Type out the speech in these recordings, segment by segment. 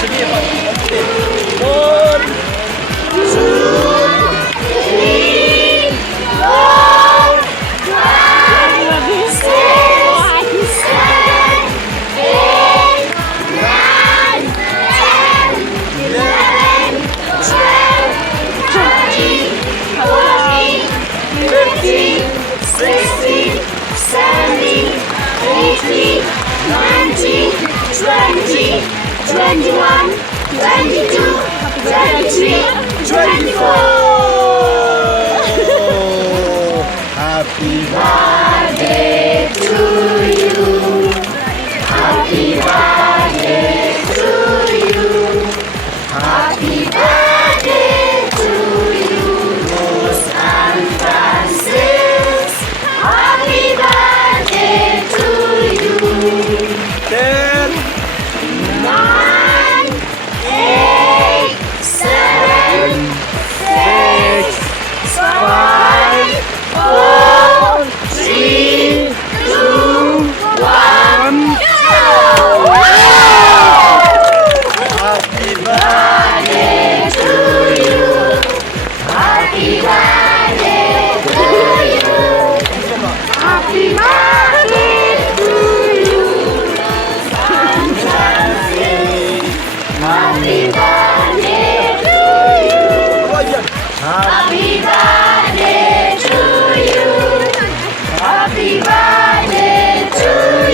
Sige pa. One, two, three, four, five, six, seven, eight, nine, 10, 11, 12, 13, 14, 15, 16, 17, 18, 19, 20, 21, 22, 23, 24. Happy birthday to you. Happy birthday to you. Happy birthday to you, Rose and Francis. Happy birthday to you. 10, 9, 8, 7, 6, 5, 4, 3, 2, 1. Happy birthday to you. Happy birthday to you. Happy birthday to you. Happy birthday to you. Happy birthday to you. Happy birthday to you. Happy birthday to you. Happy birthday to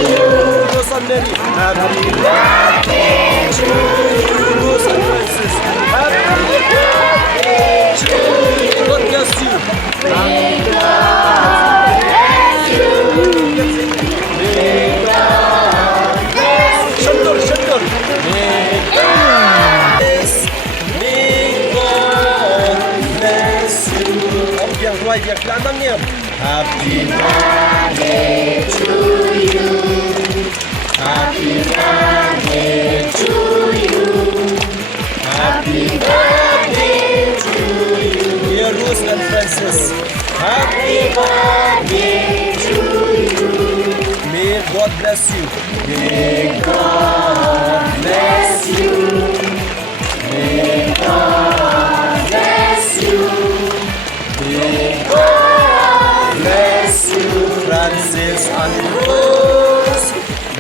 you. God bless you. May God bless you. May God bless you. May God bless. May God bless you. Ông Việt ngoài Việt Nam đăng nghiệm. Happy birthday to you. Happy birthday to you. Happy birthday to you. Dear Rose and Francis. Happy birthday to you. May God bless you. May God bless you. May God bless you. May God bless you, Francis and Rose.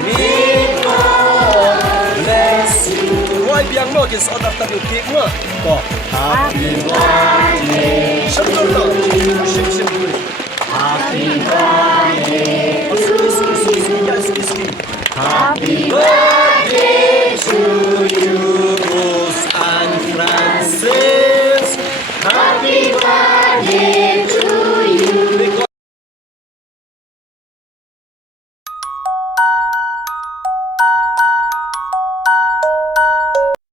May God bless you. Why biang mo kis otak tadi cake mo? To. Happy birthday. Shimmer to. Shim. Happy birthday. Happy birthday.